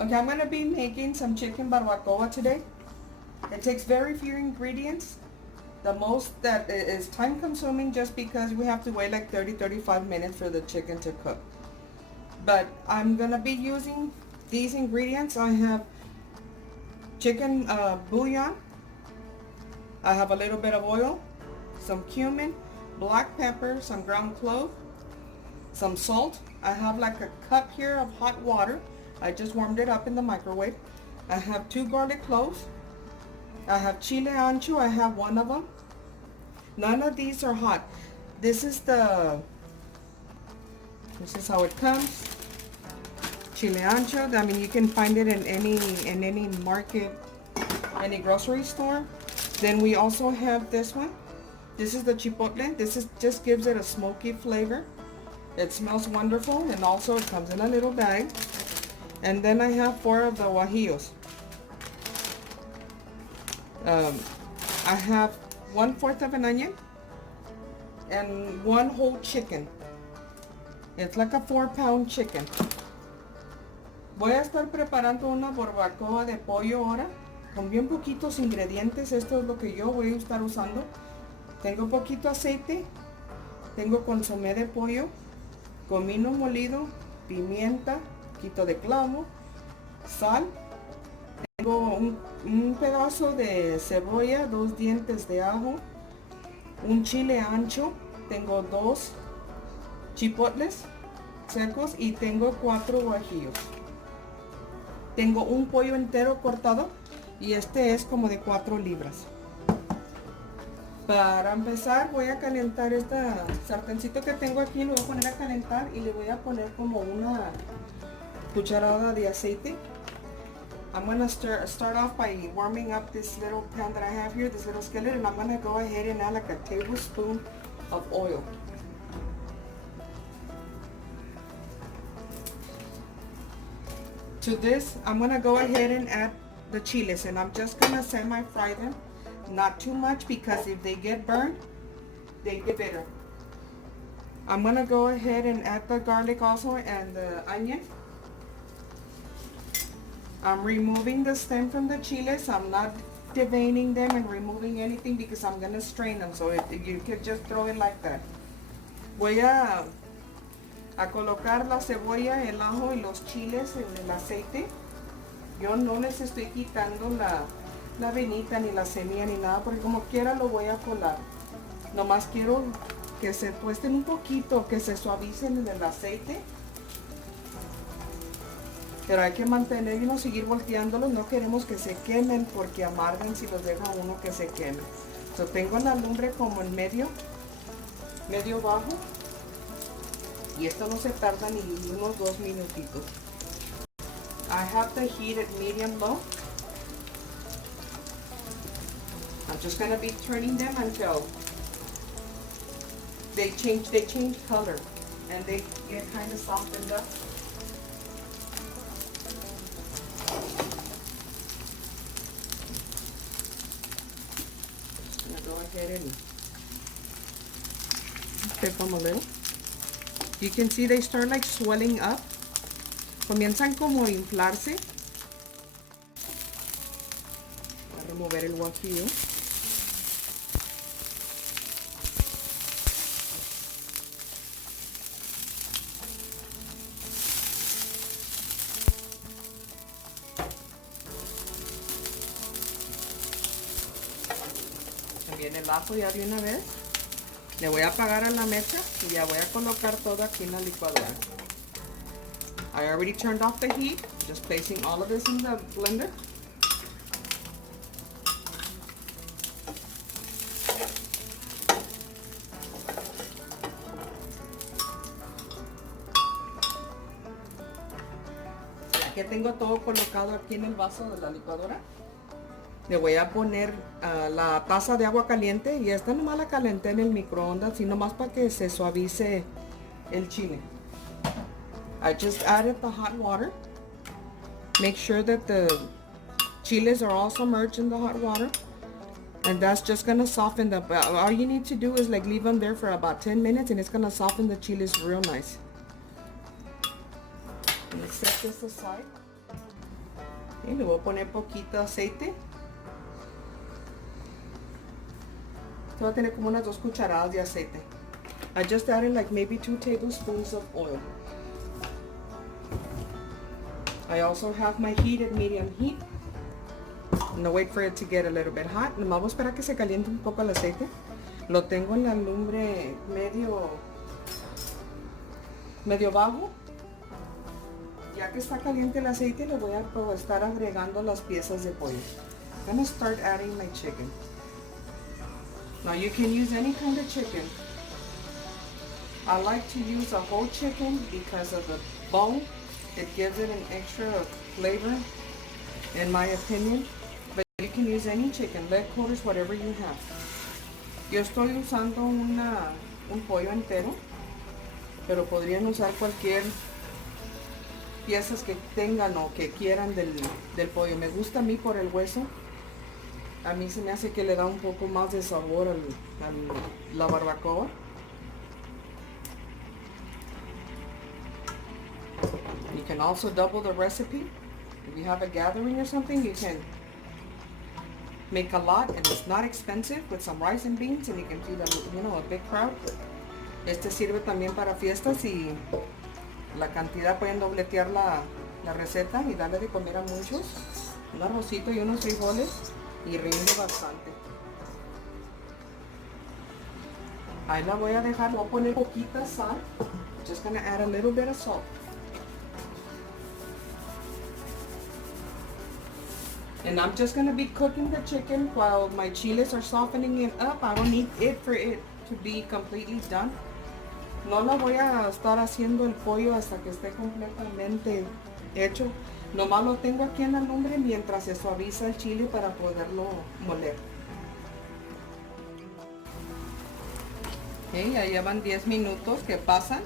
Okay, I'm gonna be making some chicken barbacoa today. It takes very few ingredients. The most that is time consuming just because we have to wait like 30-35 minutes for the chicken to cook. But I'm gonna be using these ingredients. I have chicken bouillon. I have a little bit of oil, some cumin, black pepper, some ground clove, some salt. I have like a cup here of hot water. I just warmed it up in the microwave. I have 2 garlic cloves. I have chile ancho. I have 1 of them. None of these are hot. This is how it comes. Chile ancho. I mean, you can find it in any market, any grocery store. Then we also have this one. This is the chipotle. Just gives it a smoky flavor. It smells wonderful, and also it comes in a little bag. And then I have 4 of the guajillos. I have 1/4 of an onion and 1 whole chicken. It's like a 4-pound chicken. Voy a estar preparando una barbacoa de pollo ahora con bien poquitos ingredientes. Esto es lo que yo voy a estar usando. Tengo poquito aceite, tengo consomé de pollo, comino molido, pimienta, poquito de clavo, sal. Tengo un pedazo de cebolla, 2 dientes de ajo, un chile ancho, tengo 2 chipotles secos y tengo 4 guajillos. Tengo un pollo entero cortado y este es como de 4 libras. Para empezar voy a calentar esta sartencito que tengo aquí, lo voy a poner a calentar y le voy a poner como una cucharada de aceite. I'm going to start off by warming up this little pan that I have here, this little skillet, and I'm going to go ahead and add like a tablespoon of oil. To this, I'm going to go ahead and add the chiles, and I'm just going to semi-fry them. Not too much, because if they get burned, they get bitter. I'm going to go ahead and add the garlic also and the onion. I'm removing the stem from the chiles. I'm not deveining them and removing anything because I'm going to strain them. So you can just throw it like that. Voy a colocar la cebolla, el ajo y los chiles en el aceite. Yo no les estoy quitando la venita ni la semilla ni nada, porque como quiera lo voy a colar. Nomás quiero que se tuesten un poquito, que se suavicen en el aceite. Pero hay que mantener y seguir volteándolos. No queremos que se quemen porque amargan si los deja uno que se queme. So, tengo la lumbre como en medio bajo. Y esto no se tarda ni unos 2 minutitos. I have the heat at medium low. I'm just going to be turning them until they change color and they get kind of softened up. Just going to go ahead and pick them a little. You can see they start like swelling up. Comienzan como a inflarse. Voy a remover el guajillo. También el ajo ya de una vez. Le voy a apagar a la mecha y ya voy a colocar todo aquí en la licuadora. I already turned off the heat. Just placing all of this in the blender. Ya que tengo todo colocado aquí en el vaso de la licuadora, le voy a poner la taza de agua caliente, y esta nomás la calenté en el microondas, sino más para que se suavice el chile. I just added the hot water. Make sure that the chiles are all submerged in the hot water, and that's just gonna soften them. All you need to do is like leave them there for about 10 minutes, and it's gonna soften the chiles real nice. Let's set this aside. Y le voy a poner poquito aceite. Esto va a tener como unas 2 cucharadas de aceite. I just added like maybe 2 tablespoons of oil. I also have my heat at medium heat. No wait for it to get a little bit hot. Nomás voy a esperar que se caliente un poco el aceite. Lo tengo en la lumbre medio bajo. Ya que está caliente el aceite, le voy a estar agregando las piezas de pollo. I'm gonna start adding my chicken. Now you can use any kind of chicken. I like to use a whole chicken because of the bone. It gives it an extra flavor, in my opinion. But you can use any chicken, leg quarters, whatever you have. Yo estoy usando un pollo entero, pero podrían usar cualquier piezas que tengan o que quieran del pollo. Me gusta a mí por el hueso. A mí se me hace que le da un poco más de sabor a la barbacoa. You can also double the recipe. If you have a gathering or something, you can make a lot and it's not expensive with some rice and beans and you can feed a big crowd. Este sirve también para fiestas y la cantidad pueden dobletear la receta y darle de comer a muchos. Un arrocito y unos frijoles y rinde bastante. Ahí la voy a dejar, voy a poner poquita sal. Just gonna add a little bit of salt. And I'm just going to be cooking the chicken while my chiles are softening it up. I don't need it for it to be completely done. No la voy a estar haciendo el pollo hasta que esté completamente hecho. Nomás lo tengo aquí en la lumbre mientras se suaviza el chile para poderlo moler. Okay, ya llevan 10 minutos que pasan.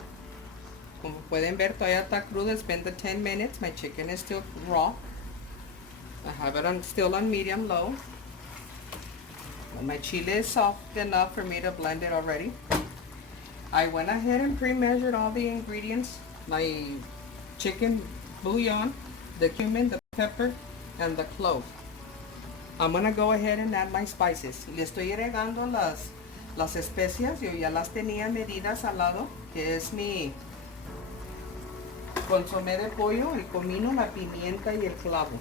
Como pueden ver, todavía está crudo. It's been the 10 minutes. My chicken is still raw. I have it still on medium low. My chile is soft enough for me to blend it already. I went ahead and pre-measured all the ingredients. My chicken bouillon, the cumin, the pepper, and the clove. I'm going to go ahead and add my spices. Le estoy agregando las especias. Yo ya las tenía medidas al lado, que es mi consomé de pollo, el comino, la pimienta y el clavo.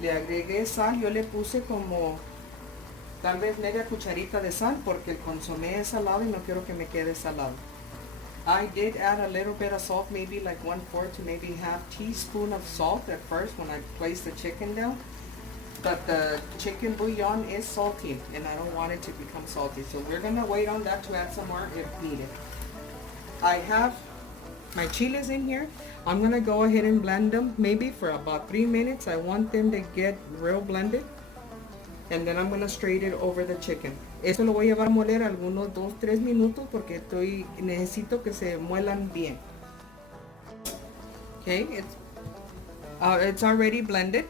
Le agregué sal, yo le puse como tal vez media cucharita de sal porque el consomé es salado y no quiero que me quede salado. I did add a little bit of salt, maybe like 1/4 to maybe half teaspoon of salt at first when I placed the chicken down. But the chicken bouillon is salty and I don't want it to become salty. So we're going to wait on that to add some more if needed. I have my chiles in here. I'm going to go ahead and blend them maybe for about 3 minutes. I want them to get real blended. And then I'm going to strain it over the chicken. Esto lo voy a llevar a moler algunos 2-3 minutos porque necesito que se muelan bien. Okay, it's already blended.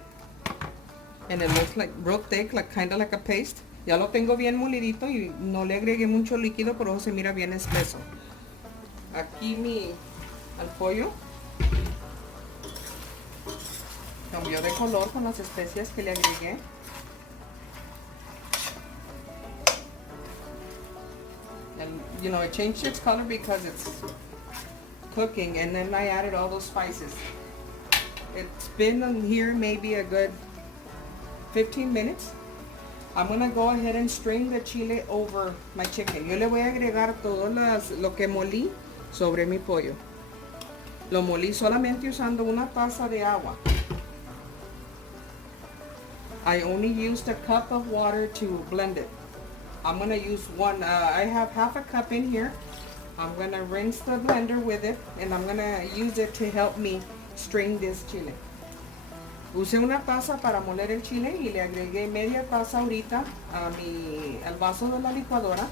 And it looks like real thick, like kind of like a paste. Ya lo tengo bien molidito y no le agregué mucho líquido, pero se mira bien espeso. Aquí el pollo cambió de color con las especias que le agregué. And it changed its color because it's cooking, and then I added all those spices. It's been on here maybe a good 15 minutes. I'm going to go ahead and strain the chile over my chicken. Yo le voy a agregar todo lo que molí sobre mi pollo. Lo molí solamente usando una taza de agua. I only used a cup of water to blend it. I'm going to use I have half a cup in here. I'm going to rinse the blender with it and I'm going to use it to help me strain this chile. Usé una taza para moler el chile y le agregué media taza ahorita al vaso de la licuadora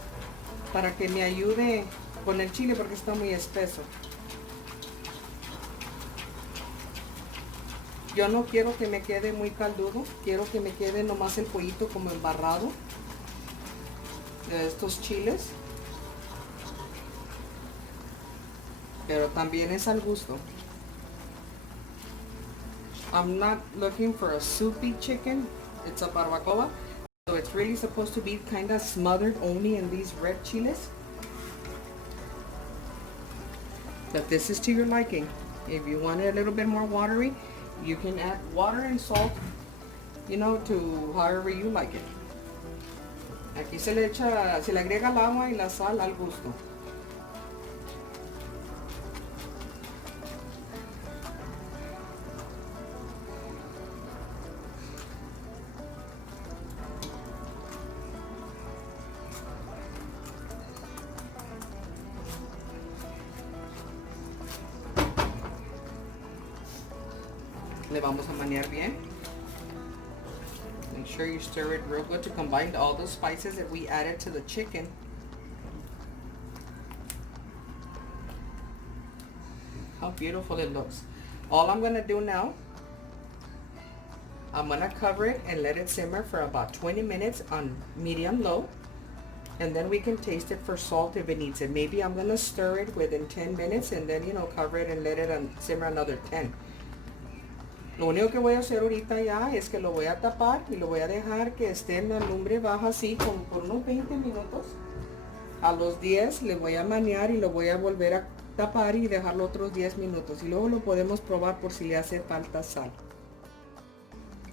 para que me ayude con el chile porque está muy espeso. Yo no quiero que me quede muy caldudo, quiero que me quede nomás el pollito como embarrado de estos chiles, pero también es al gusto. I'm not looking for a soupy chicken. It's a barbacoa. So it's really supposed to be kind of smothered only in these red chiles. But this is to your liking. If you want it a little bit more watery, you can add water and salt, you know, to however you like it. Aquí se le agrega el agua y la sal al gusto. Le vamos a manear bien. Make sure you stir it real good to combine all the spices that we added to the chicken. How beautiful it looks. All I'm gonna do now, I'm gonna cover it and let it simmer for about 20 minutes on medium low. And then we can taste it for salt if it needs it. Maybe I'm gonna stir it within 10 minutes and then, you know, cover it and let it simmer another 10. Lo único que voy a hacer ahorita ya es que lo voy a tapar y lo voy a dejar que esté en la lumbre baja así por unos 20 minutos. A los 10 le voy a manear y lo voy a volver a tapar y dejarlo otros 10 minutos. Y luego lo podemos probar por si le hace falta sal.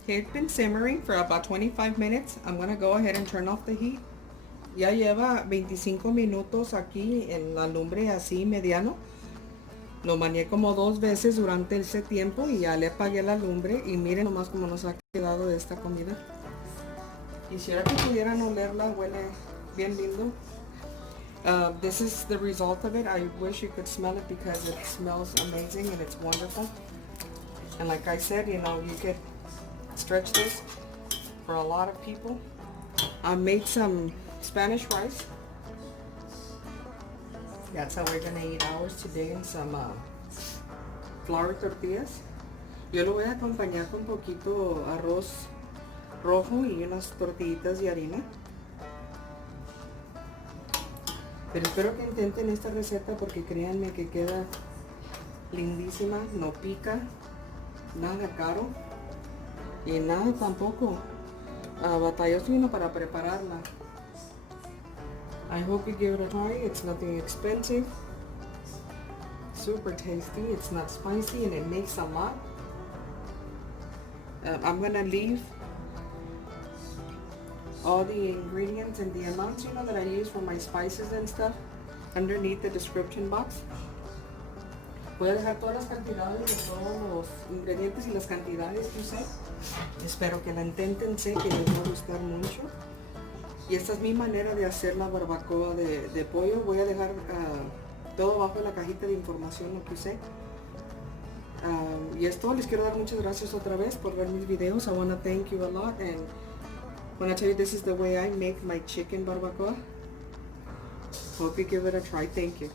Okay, it's been simmering for about 25 minutes. I'm going to go ahead and turn off the heat. Ya lleva 25 minutos aquí en la lumbre así mediano. Lo maneé como 2 veces durante ese tiempo y ya le apagué la lumbre y miren nomás cómo nos ha quedado esta comida. Quisiera que pudieran olerla, huele bien lindo. This is the result of it. I wish you could smell it because it smells amazing and it's wonderful. And like I said, you know, you could stretch this for a lot of people. I made some Spanish rice. That's how we're gonna eat ours today, and some flour tortillas. Yo lo voy a acompañar con poquito arroz rojo y unas tortillitas de harina. Pero espero que intenten esta receta porque créanme que queda lindísima, no pica, nada caro y nada tampoco batalloso para prepararla. I hope you give it a try. It's nothing expensive, super tasty, it's not spicy, and it makes a lot. I'm gonna leave all the ingredients and the amounts, you know, that I use for my spices and stuff underneath the description box. Voy a dejar todas las cantidades de todos los ingredientes y las cantidades que usé. Espero que la intenten, sé que les va a gustar mucho. Y esta es mi manera de hacer la barbacoa de pollo. Voy a dejar todo abajo en la cajita de información lo que usé. Y esto, les quiero dar muchas gracias otra vez por ver mis videos. I want to thank you a lot. And when I tell you this is the way I make my chicken barbacoa, hope you give it a try. Thank you.